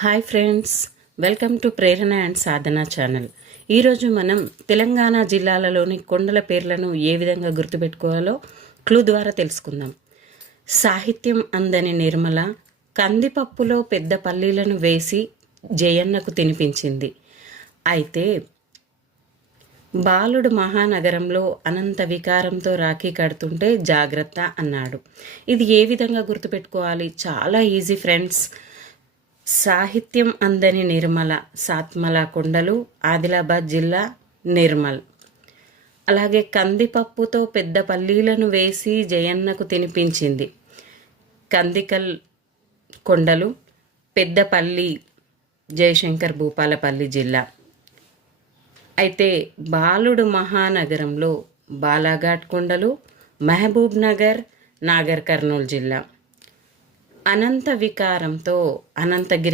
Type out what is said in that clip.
Hi friends, welcome to Prerana and Sadhana channel. ఈరోజు మనం తెలంగాణ జిల్లాలలోని కొండల పేర్లను ఏ విధంగా గుర్తుపెట్టుకోవాలో క్లూ ద్వారా తెలుసుకుందాం. సాహిత్యం అందని నిర్మల కందిపప్పులో పెద్ద పల్లీలను వేసి జయన్నకు తినిపించింది. అయితే బాలుడు మహానగరంలో అనంత వికారంతో రాఖీ కడుతుంటే జాగ్రత్త అన్నాడు. ఇది ఏ విధంగా గుర్తుపెట్టుకోవాలి? చాలా ఈజీ ఫ్రెండ్స్. సాహిత్యం అందని నిర్మల, సాత్మల కొండలు, ఆదిలాబాద్ జిల్లా, నిర్మల్. అలాగే కందిపప్పుతో పెద్ద పల్లీలను వేసి జయన్నకు తినిపించింది, కందికల్ కొండలు, పెద్దపల్లి, జయశంకర్ భూపాలపల్లి జిల్లా. అయితే బాలుడు మహానగరంలో బాలాఘాట్ కొండలు, మహబూబ్ నగర్, నాగర్ కర్నూలు జిల్లా. అనంత వికారంతో అనంతగిరి